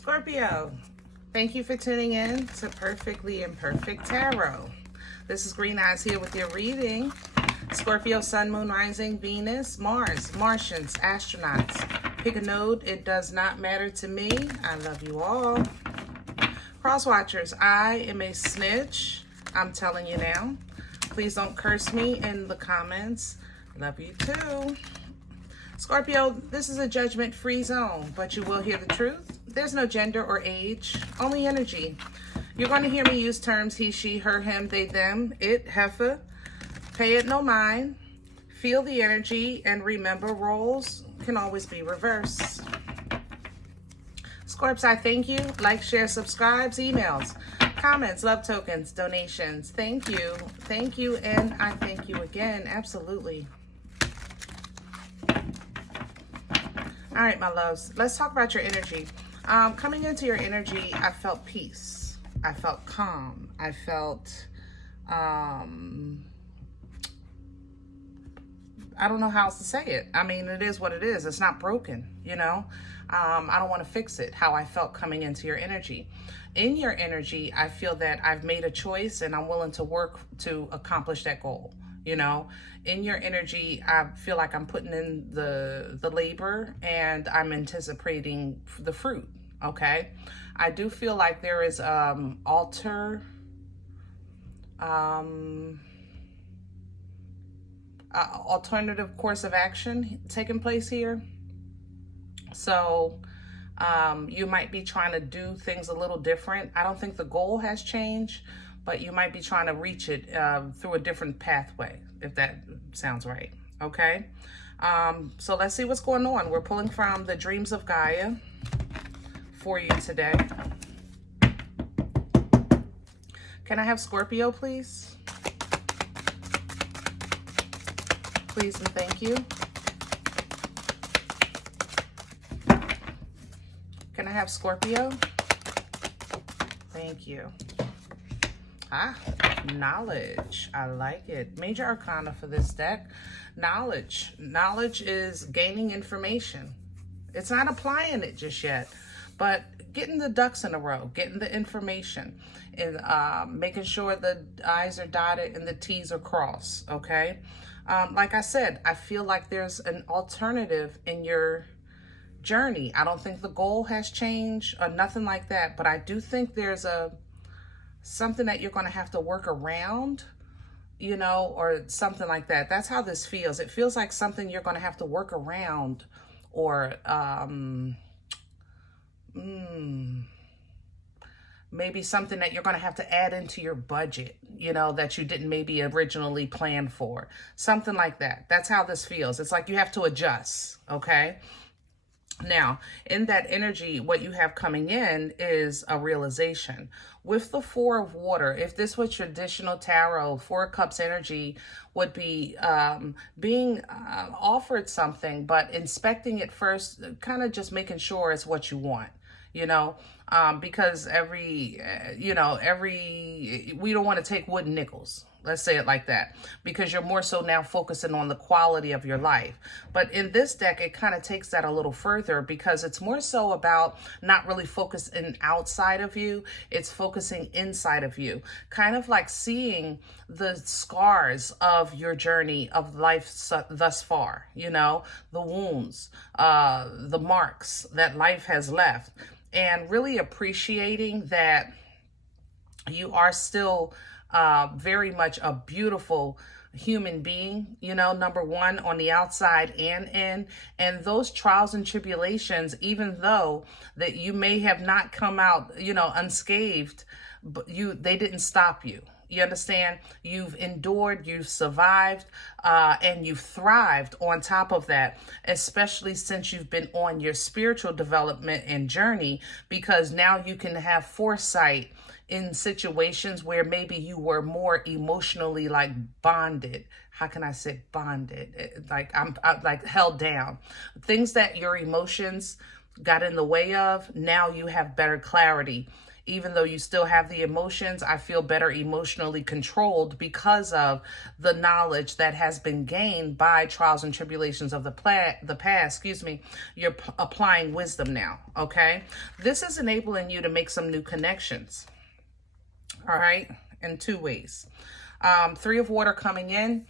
Scorpio, thank you for tuning in to Perfectly Imperfect Tarot. This is Green Eyes here with your reading. Scorpio, Sun, Moon, Rising, Venus, Mars, Martians, astronauts. Pick a node. It does not matter to me. I love you all. Cross watchers, I am a snitch. I'm telling you now. Please don't curse me in the comments. Love you too. Scorpio, this is a judgment-free zone, but you will hear the truth. There's no gender or age, only energy. You're going to hear me use terms he, she, her, him, they, them, it, heifer. Pay it no mind. Feel the energy and remember roles can always be reversed. Scorps, I thank you. Like, share, subscribes, emails, comments, love tokens, donations. Thank you. Thank you, and I thank you again. Absolutely. All right, my loves, let's talk about your energy. Coming into your energy, I felt peace. I felt calm. I felt, I don't know how else to say it. I mean, it is what it is. It's not broken, you know? I don't want to fix it, how I felt coming into your energy. In your energy, I feel that I've made a choice and I'm willing to work to accomplish that goal. You know, in your energy, I feel like I'm putting in the labor and I'm anticipating the fruit, okay? I do feel like there is alternative course of action taking place here. So you might be trying to do things a little different. I don't think the goal has changed, but you might be trying to reach it through a different pathway, if that sounds right, okay? So let's see what's going on. We're pulling from the Dreams of Gaia for you today. Can I have Scorpio, please? Please and thank you. Can I have Scorpio? Thank you. Knowledge. I like it. Major arcana for this deck. Knowledge. Knowledge is gaining information. It's not applying it just yet, but getting the ducks in a row, getting the information, and making sure the I's are dotted and the T's are crossed, okay? Like I said, I feel like there's an alternative in your journey. I don't think the goal has changed or nothing like that, but I do think there's something that you're going to have to work around, you know, or something like that. That's how this feels. It feels like something you're going to have to work around, or maybe something that you're going to have to add into your budget, you know, that you didn't maybe originally plan for. Something like that. That's how this feels. It's like you have to adjust, okay? Now, in that energy, what you have coming in is a realization. With the Four of Water, if this was traditional tarot, Four of Cups energy would be being offered something, but inspecting it first, kind of just making sure it's what you want, you know, because we don't want to take wooden nickels. Let's say it like that, because you're more so now focusing on the quality of your life. But in this deck, it kind of takes that a little further, because it's more so about not really focusing outside of you. It's focusing inside of you, kind of like seeing the scars of your journey of life thus far, you know, the wounds, the marks that life has left, and really appreciating that you are still very much a beautiful human being, you know, number one, on the outside and in. And those trials and tribulations, even though that you may have not come out, you know, unscathed, but they didn't stop you. You understand? You've endured, you've survived, and you've thrived on top of that, especially since you've been on your spiritual development and journey, because now you can have foresight in situations where maybe you were more emotionally like bonded. How can I say bonded? Like I'm like held down. Things that your emotions got in the way of, now you have better clarity even though you still have the emotions, I feel better emotionally controlled because of the knowledge that has been gained by trials and tribulations of the past. You're applying wisdom now, okay? This is enabling you to make some new connections, all right, in 2 ways. 3 of water coming in,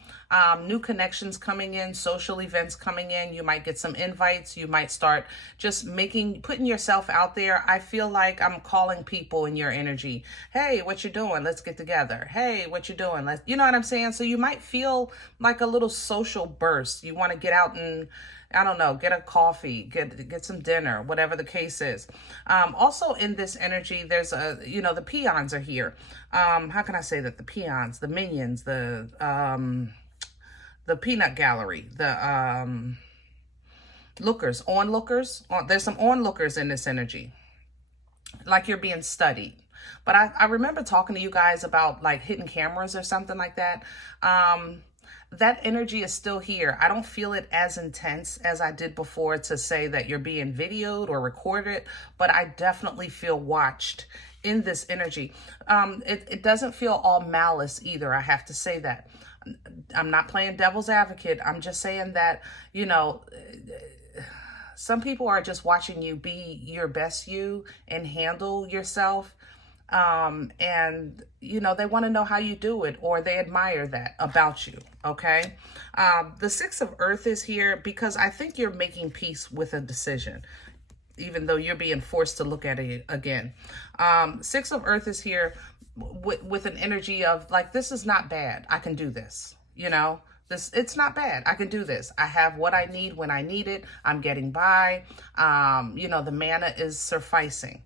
new connections coming in, social events coming in. You might get some invites. You might start just putting yourself out there. I feel like I'm calling people in your energy. Hey, what you doing? Let's get together. Hey, what you doing? You know what I'm saying? So you might feel like a little social burst. You want to get out and, I don't know, get a coffee, get some dinner, whatever the case is. Also in this energy, there's the peons are here. How can I say that? The peons, the minions, the peanut gallery, the onlookers. There's some onlookers in this energy, like you're being studied. But I remember talking to you guys about like hidden cameras or something like that. That energy is still here. I don't feel it as intense as I did before to say that you're being videoed or recorded, but I definitely feel watched in this energy. It doesn't feel all malice either. I have to say that. I'm not playing devil's advocate. I'm just saying that, some people are just watching you be your best you and handle yourself. And they want to know how you do it, or they admire that about you. Okay. The 6 of Earth is here because I think you're making peace with a decision, even though you're being forced to look at it again. 6 of Earth is here with an energy of like, this is not bad. I can do this, it's not bad. I can do this. I have what I need when I need it. I'm getting by. The mana is sufficing,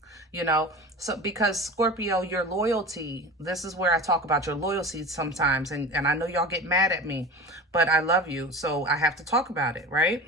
So because Scorpio, your loyalty, this is where I talk about your loyalty sometimes. And I know y'all get mad at me, but I love you. So I have to talk about it, right?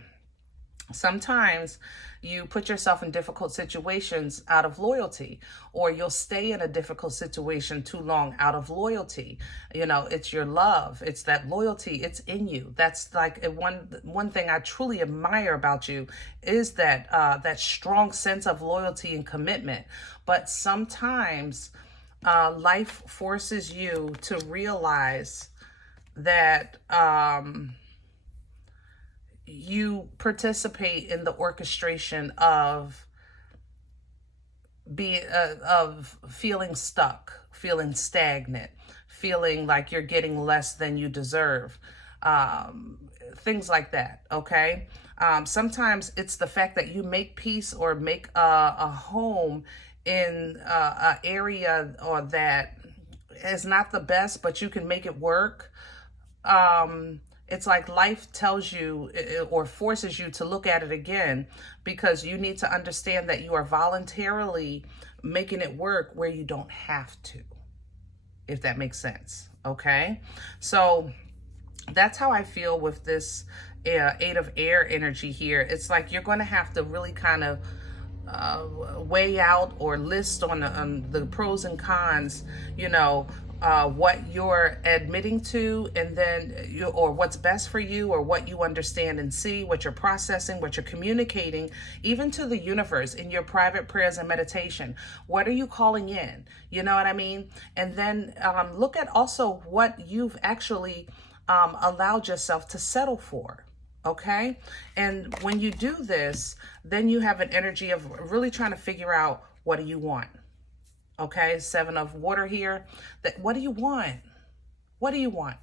Sometimes you put yourself in difficult situations out of loyalty, or you'll stay in a difficult situation too long out of loyalty. It's your love. It's that loyalty. It's in you. That's like one thing I truly admire about you is that strong sense of loyalty and commitment. But sometimes life forces you to realize that you participate in the orchestration of feeling stuck, feeling stagnant, feeling like you're getting less than you deserve, things like that. Okay. Sometimes it's the fact that you make peace or make a home in an area or that is not the best, but you can make it work. It's like life tells you or forces you to look at it again, because you need to understand that you are voluntarily making it work where you don't have to, if that makes sense. Okay. So that's how I feel with this 8 of Air energy here. It's like you're going to have to really kind of weigh out or list on the pros and cons, what you're admitting to, and then or what's best for you, or what you understand and see, what you're processing, what you're communicating, even to the universe in your private prayers and meditation. What are you calling in? You know what I mean? And then look at also what you've actually allowed yourself to settle for. Okay. And when you do this, then you have an energy of really trying to figure out, what do you want? Okay. 7 of water here. What do you want? What do you want?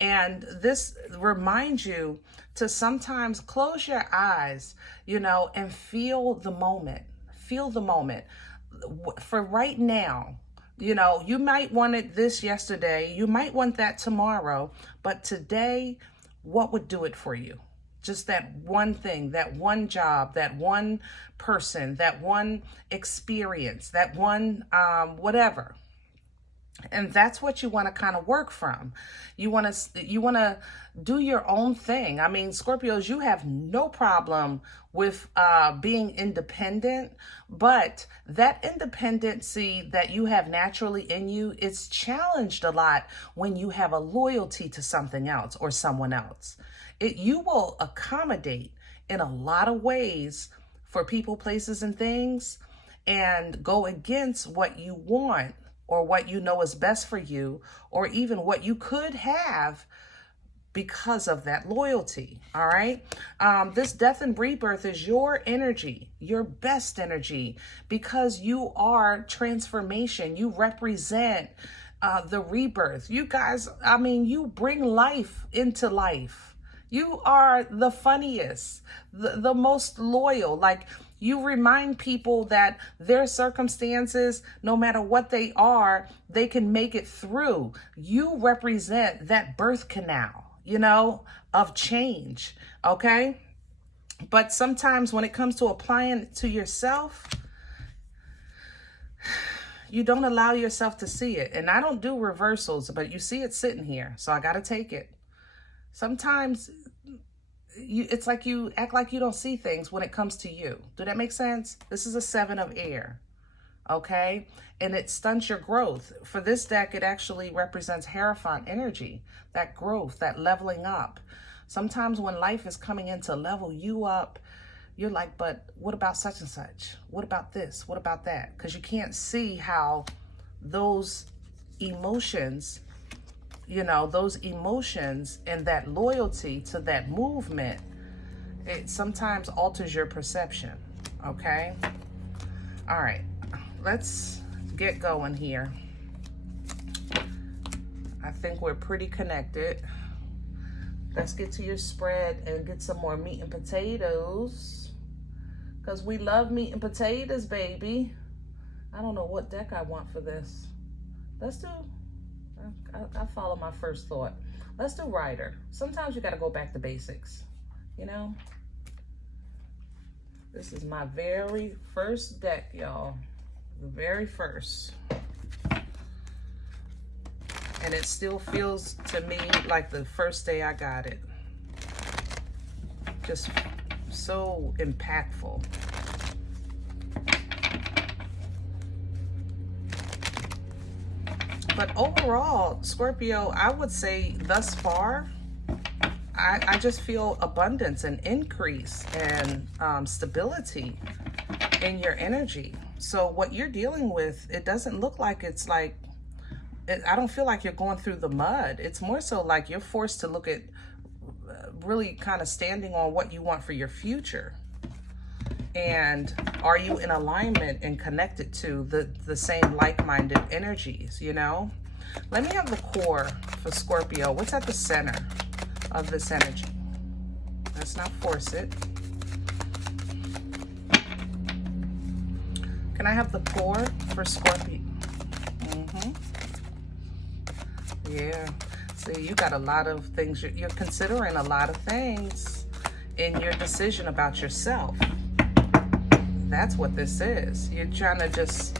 And this reminds you to sometimes close your eyes, and feel the moment. Feel the moment. For right now, you might want it this yesterday. You might want that tomorrow. But today, what would do it for you? Just that one thing, that one job, that one person, that one experience, that one whatever. And that's what you want to kind of work from. You want to do your own thing. I mean, Scorpios, you have no problem with being independent, but that independency that you have naturally in you is challenged a lot when you have a loyalty to something else or someone else. You will accommodate in a lot of ways for people, places, and things. and go against what you want or what you know is best for you, or even what you could have because of that loyalty. All right. This death and rebirth is your energy, your best energy, because you are transformation. You represent the rebirth. You guys, I mean, you bring life into life. You are the funniest, the most loyal. Like, you remind people that their circumstances, no matter what they are, they can make it through. You represent that birth canal, you know, of change, okay? But sometimes when it comes to applying it to yourself, you don't allow yourself to see it. And I don't do reversals, but you see it sitting here, so I got to take it. Sometimes it's like you act like you don't see things when it comes to you. Do that make sense? This is a 7 of air, okay? And it stunts your growth. For this deck, it actually represents Hierophant energy, that growth, that leveling up. Sometimes when life is coming in to level you up, you're like, but what about such and such? What about this? What about that? Because you can't see how those emotions, you know, those emotions and that loyalty to that movement, it sometimes alters your perception, okay? All right, let's get going here. I think we're pretty connected. Let's get to your spread and get some more meat and potatoes, because we love meat and potatoes, baby. I don't know what deck I want for this. Let's do... I follow my first thought. Let's do Rider. Sometimes you got to go back to basics, you know? This is my very first deck, y'all. The very first. And it still feels to me like the first day I got it. Just so impactful. But overall, Scorpio, I would say thus far, I just feel abundance and increase and stability in your energy. So what you're dealing with, it doesn't look like it's like, I don't feel like you're going through the mud. It's more so like you're forced to look at really kind of standing on what you want for your future. And are you in alignment and connected to the same like-minded energies, you know? Let me have the core for Scorpio. What's at the center of this energy? Let's not force it. Can I have the core for Scorpio? Yeah. See, you got a lot of things. You're considering a lot of things in your decision about yourself. That's what this is. You're trying to just...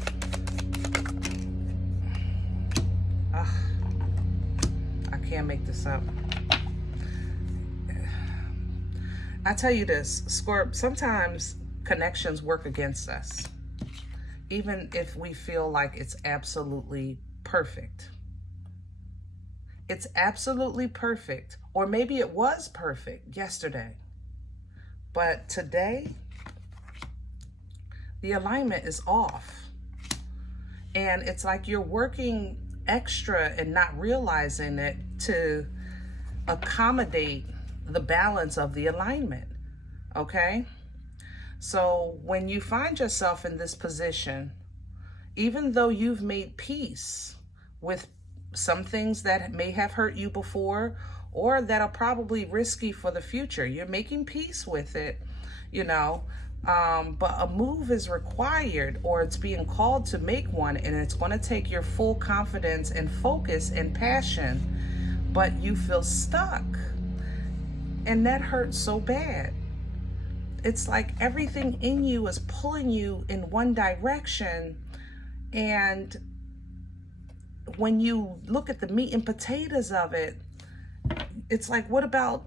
I can't make this up. I tell you this, Scorp, sometimes connections work against us. Even if we feel like it's absolutely perfect. It's absolutely perfect. Or maybe it was perfect yesterday. But today, the alignment is off. And it's like you're working extra and not realizing it to accommodate the balance of the alignment. Okay? So when you find yourself in this position, even though you've made peace with some things that may have hurt you before, or that are probably risky for the future, you're making peace with it, you know, but a move is required, or it's being called to make one, and it's going to take your full confidence and focus and passion, but you feel stuck, and that hurts so bad. It's like everything in you is pulling you in one direction, and when you look at the meat and potatoes of it, it's like, what about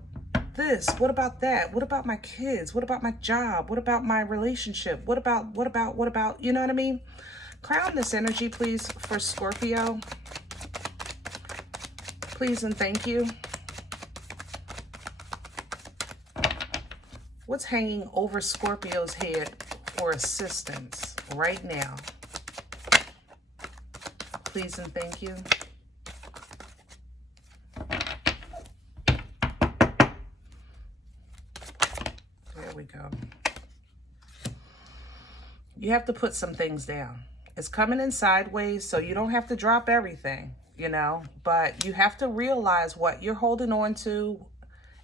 this? What about that? What about my kids? What about my job? What about my relationship? What about, you know what I mean? Crown this energy, please, for Scorpio. Please and thank you. What's hanging over Scorpio's head for assistance right now. Please and thank you. There we go. You have to put some things down. It's coming in sideways, so you don't have to drop everything, you know, but you have to realize what you're holding on to.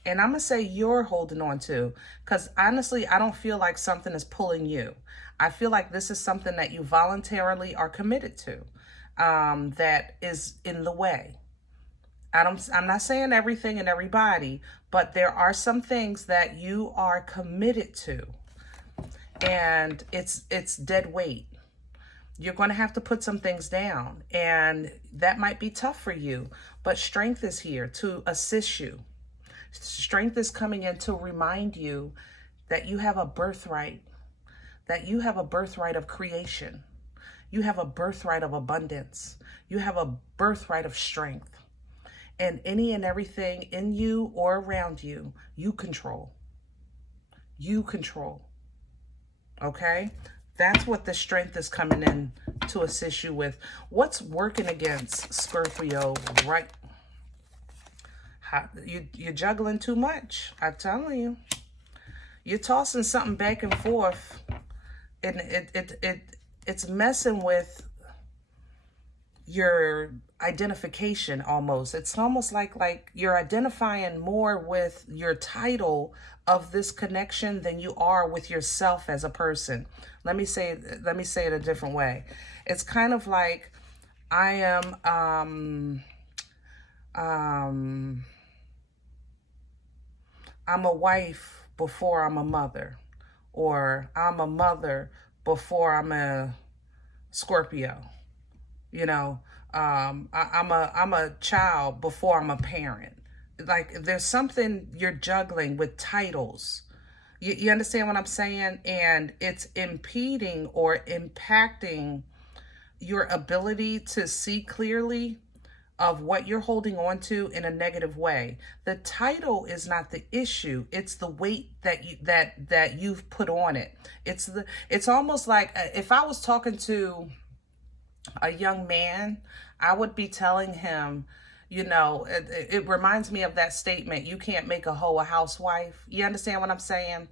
And I'm going to say you're holding on to, because honestly, I don't feel like something is pulling you. I feel like this is something that you voluntarily are committed to, that is in the way. I'm not saying everything and everybody, but there are some things that you are committed to, and it's dead weight. You're going to have to put some things down, and that might be tough for you, but strength is here to assist you. Strength is coming in to remind you that you have a birthright, that you have a birthright of creation. You have a birthright of abundance. You have a birthright of strength. And any and everything in you or around you, you control. You control. Okay? That's what the strength is coming in to assist you with. What's working against Scorpio, right? You're juggling too much. I'm telling you. You're tossing something back and forth, and it's messing with your identification almost. It's almost like you're identifying more with your title of this connection than you are with yourself as a person. Let me say it a different way. It's kind of like I am I'm a wife before I'm a mother, or I'm a mother before I'm a Scorpio. You know, I'm a child before I'm a parent. Like there's something you're juggling with titles. You understand what I'm saying? And it's impeding or impacting your ability to see clearly of what you're holding on to in a negative way. The title is not the issue. It's the weight that you've put on it. It's almost like if I was talking to a young man, I would be telling him, you know, it reminds me of that statement, you can't make a hoe a housewife. You understand what I'm saying?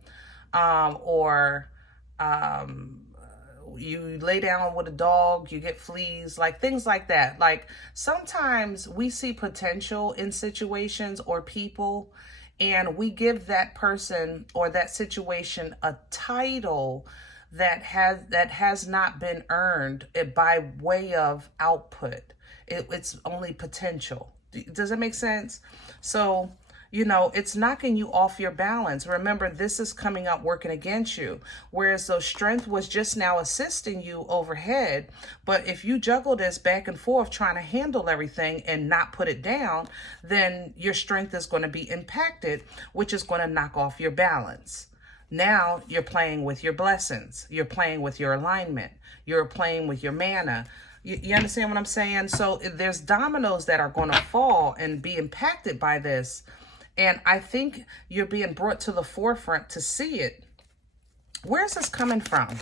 You lay down with a dog, you get fleas, like things like that. Like sometimes we see potential in situations or people, and we give that person or that situation a title that has not been earned by way of output. It's only potential. Does it make sense? So, you know, it's knocking you off your balance. Remember, this is coming up working against you. Whereas the strength was just now assisting you overhead. But if you juggle this back and forth trying to handle everything and not put it down, then your strength is going to be impacted, which is going to knock off your balance. Now you're playing with your blessings. You're playing with your alignment. You're playing with your mana. You understand what I'm saying? So there's dominoes that are going to fall and be impacted by this. And I think you're being brought to the forefront to see it. Where's this coming from?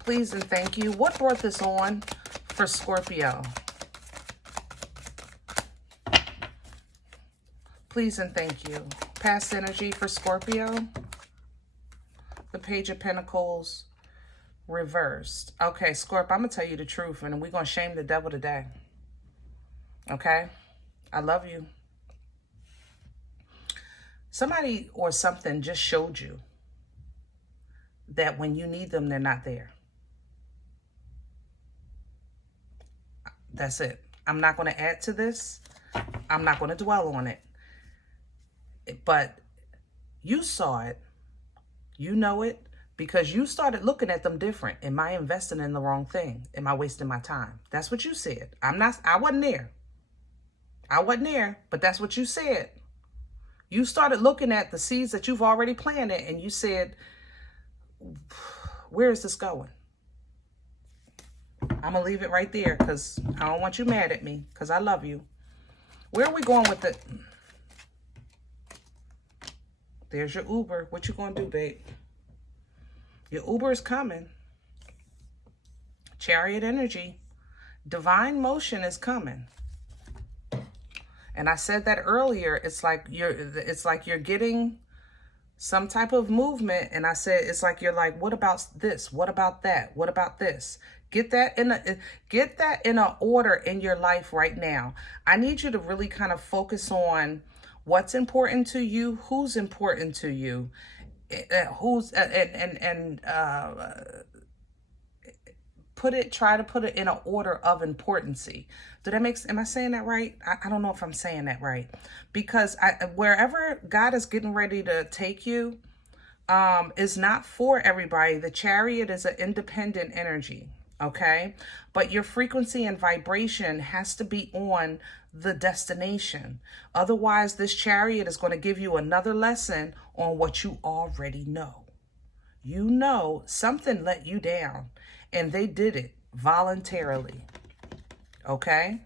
Please and thank you. What brought this on for Scorpio? Please and thank you. Past energy for Scorpio. The Page of Pentacles reversed. Okay, Scorp, I'm going to tell you the truth, and we're going to shame the devil today. Okay? I love you. Somebody or something just showed you that when you need them, they're not there. That's it. I'm not going to add to this. I'm not going to dwell on it. But you saw it. You know it because you started looking at them different. Am I investing in the wrong thing? Am I wasting my time? That's what you said. I wasn't there. I wasn't there, but that's what you said. You started looking at the seeds that you've already planted and you said, where is this going? I'm going to leave it right there because I don't want you mad at me because I love you. Where are we going with it? There's your Uber. What you going to do, babe? Your Uber is coming. Chariot energy. Divine motion is coming. And I said that earlier. It's like you're getting some type of movement. And I said, it's like, you're like, what about this? What about that? What about this? Get that in a order in your life right now. I need you to really kind of focus on what's important to you, who's important to you, try to put it in an order of importancy. Am I saying that right? I don't know if I'm saying that right, because wherever God is getting ready to take you, is not for everybody. The Chariot is an independent energy, okay? But your frequency and vibration has to be on the destination. Otherwise, this Chariot is going to give you another lesson on what you already know. You know something let you down, and they did it voluntarily, okay?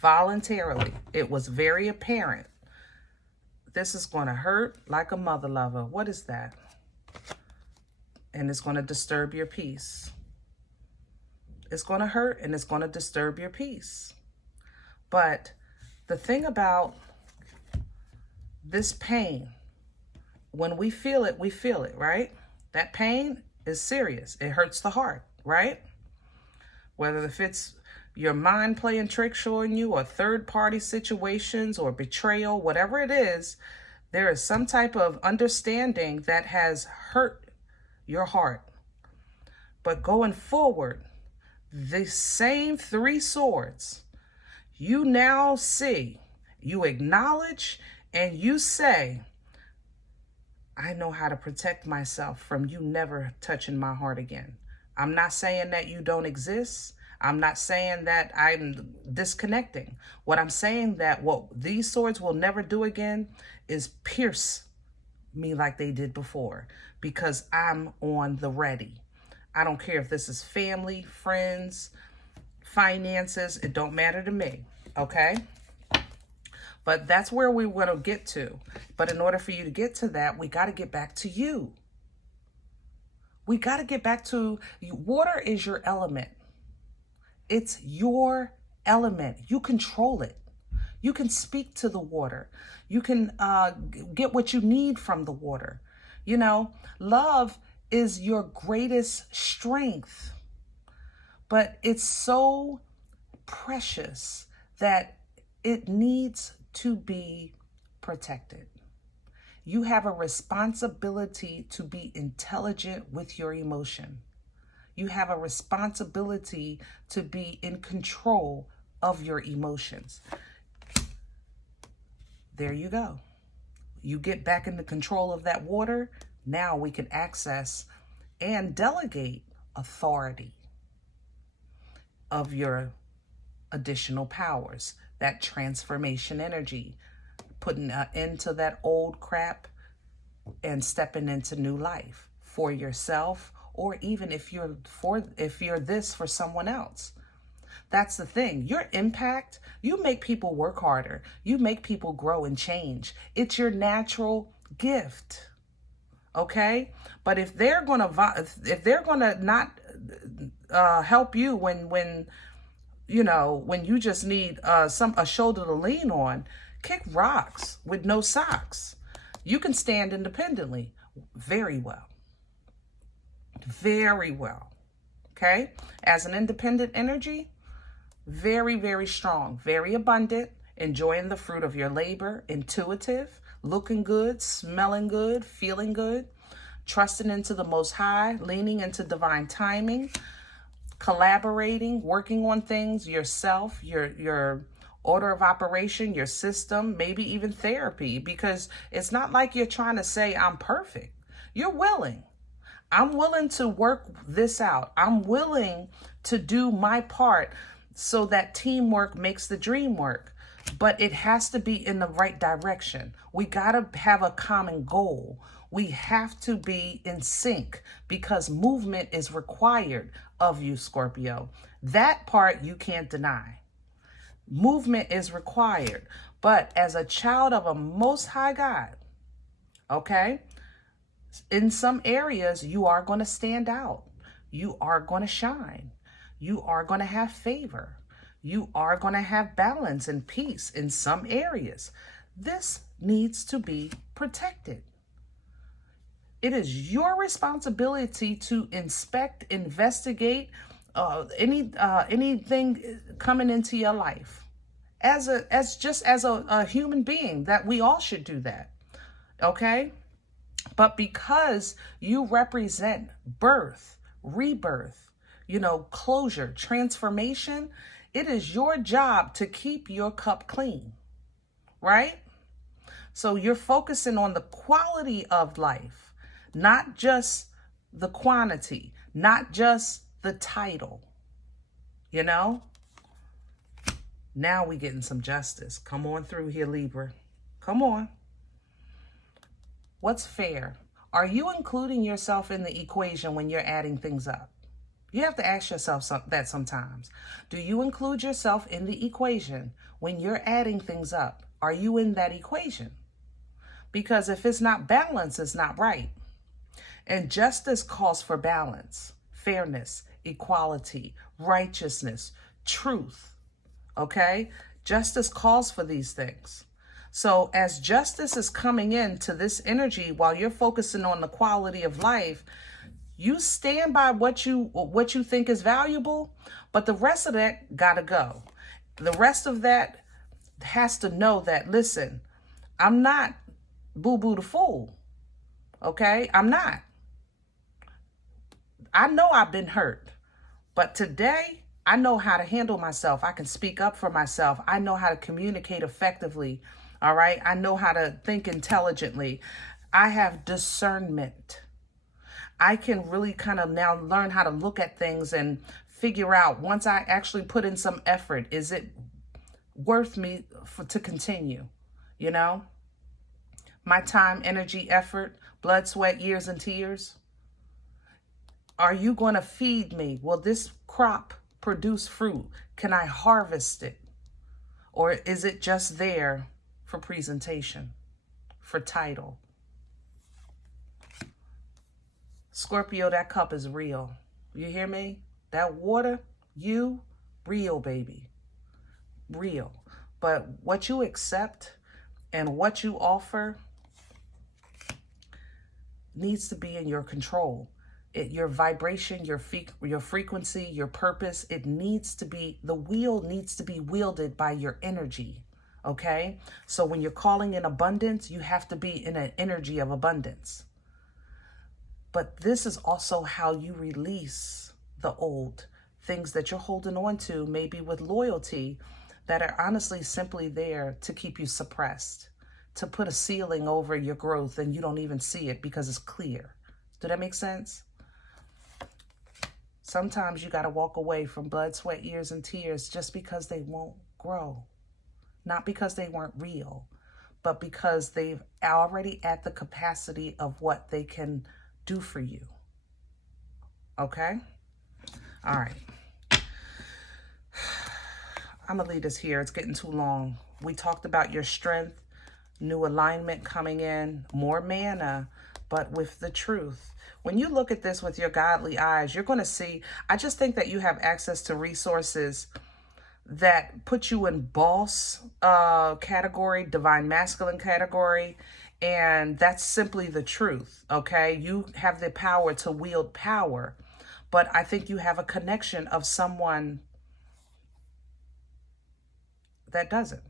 Voluntarily. It was very apparent. This is going to hurt like a mother lover. What is that? And it's going to disturb your peace. It's going to hurt and it's going to disturb your peace. But the thing about this pain, when we feel it, right? That pain is serious. It hurts the heart, right? Whether if it's your mind playing tricks on you, or third-party situations, or betrayal, whatever it is, there is some type of understanding that has hurt your heart. But going forward, the same 3 swords, you now see, you acknowledge, and you say, I know how to protect myself from you never touching my heart again. I'm not saying that you don't exist. I'm not saying that I'm disconnecting. What I'm saying that what these swords will never do again is pierce me like they did before, because I'm on the ready. I don't care if this is family, friends, finances. It don't matter to me, okay? But that's where we want to get to. But in order for you to get to that, we got to get back to you. We got to get back to, water is your element. It's your element. You control it. You can speak to the water. You can get what you need from the water. You know, love is your greatest strength. But it's so precious that it needs to be protected. You have a responsibility to be intelligent with your emotion. You have a responsibility to be in control of your emotions. There you go. You get back into control of that water. Now we can access and delegate authority of your additional powers, that transformation energy, putting an end to that old crap and stepping into new life for yourself, or even if you're this for someone else. That's the thing. Your impact, you make people work harder. You make people grow and change. It's your natural gift. Okay? But if they're going to not help you when you just need a shoulder to lean on, kick rocks with no socks. You can stand independently very well. Very well. Okay? As an independent energy, very, very strong, very abundant, enjoying the fruit of your labor, intuitive, looking good, smelling good, feeling good, trusting into the Most High, leaning into divine timing, collaborating, working on things yourself, your order of operation, your system, maybe even therapy, because it's not like you're trying to say I'm perfect. You're willing. I'm willing to work this out. I'm willing to do my part so that teamwork makes the dream work. But it has to be in the right direction. We got to have a common goal. We have to be in sync because movement is required of you, Scorpio. That part you can't deny. Movement is required. But as a child of a Most High God, okay, in some areas you are going to stand out. you are going to shine. You are going to have favor. You are going to have balance and peace in some areas. This needs to be protected. It is your responsibility to inspect, investigate anything coming into your life. As a human being, that we all should do that. Okay? But because you represent birth, rebirth, closure, transformation, it is your job to keep your cup clean, right? So you're focusing on the quality of life, not just the quantity, not just the title, Now we getting some justice. Come on through here, Libra. Come on. What's fair? Are you including yourself in the equation when you're adding things up? You have to ask yourself that sometimes. Do you include yourself in the equation when you're adding things up? Are you in that equation? Because if it's not balanced, it's not right. And justice calls for balance, fairness, equality, righteousness, truth. Okay? Justice calls for these things. So as justice is coming into this energy while you're focusing on the quality of life, you stand by what you think is valuable, but the rest of that gotta go. The rest of that has to know that, listen, I'm not boo-boo the fool. Okay? I'm not. I know I've been hurt, but today I know how to handle myself. I can speak up for myself. I know how to communicate effectively. All right. I know how to think intelligently. I have discernment. I can really kind of now learn how to look at things and figure out, once I actually put in some effort, is it worth me to continue? My time, energy, effort, blood, sweat, years, and tears. Are you going to feed me? Will this crop produce fruit? Can I harvest it? Or is it just there for presentation, for title? Scorpio, that cup is real. You hear me? That water, real, baby. Real. But what you accept and what you offer needs to be in your control. Your vibration, your frequency, your purpose, the wheel needs to be wielded by your energy. Okay? So when you're calling in abundance, you have to be in an energy of abundance. But this is also how you release the old things that you're holding on to, maybe with loyalty, that are honestly simply there to keep you suppressed, to put a ceiling over your growth and you don't even see it because it's clear. Does that make sense? Sometimes you got to walk away from blood, sweat, years, and tears just because they won't grow. Not because they weren't real, but because they've already at the capacity of what they can do for you. Okay? All right. I'm going to leave this here. It's getting too long. We talked about your strength, new alignment coming in, more mana, but with the truth. When you look at this with your godly eyes, you're going to see, I just think that you have access to resources that put you in boss category, divine masculine category, and that's simply the truth, okay? You have the power to wield power, but I think you have a connection of someone that doesn't.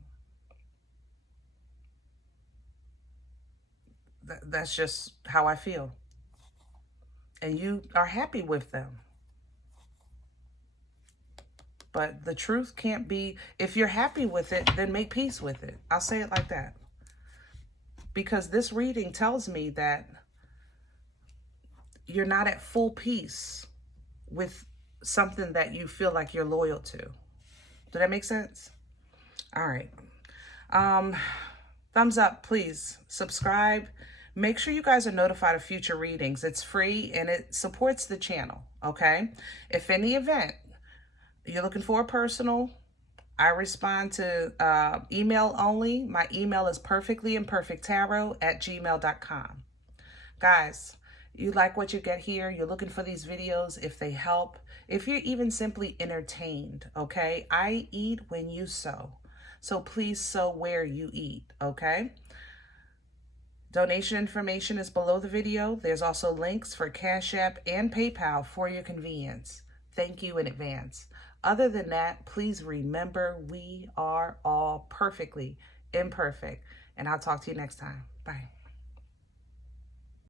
That's just how I feel. And you are happy with them. But the truth can't be, if you're happy with it, then make peace with it. I'll say it like that. Because this reading tells me that you're not at full peace with something that you feel like you're loyal to. Does that make sense? All right. Thumbs up, please. Subscribe. Make sure you guys are notified of future readings. It's free and it supports the channel, okay? If in the event you're looking for a personal, I respond to email only. My email is perfectlyimperfecttarot@gmail.com. Guys, you like what you get here, you're looking for these videos, if they help, if you're even simply entertained, okay? I eat when you sow. So please sow where you eat, okay? Donation information is below the video. There's also links for Cash App and PayPal for your convenience. Thank you in advance. Other than that, please remember we are all perfectly imperfect. And I'll talk to you next time. Bye.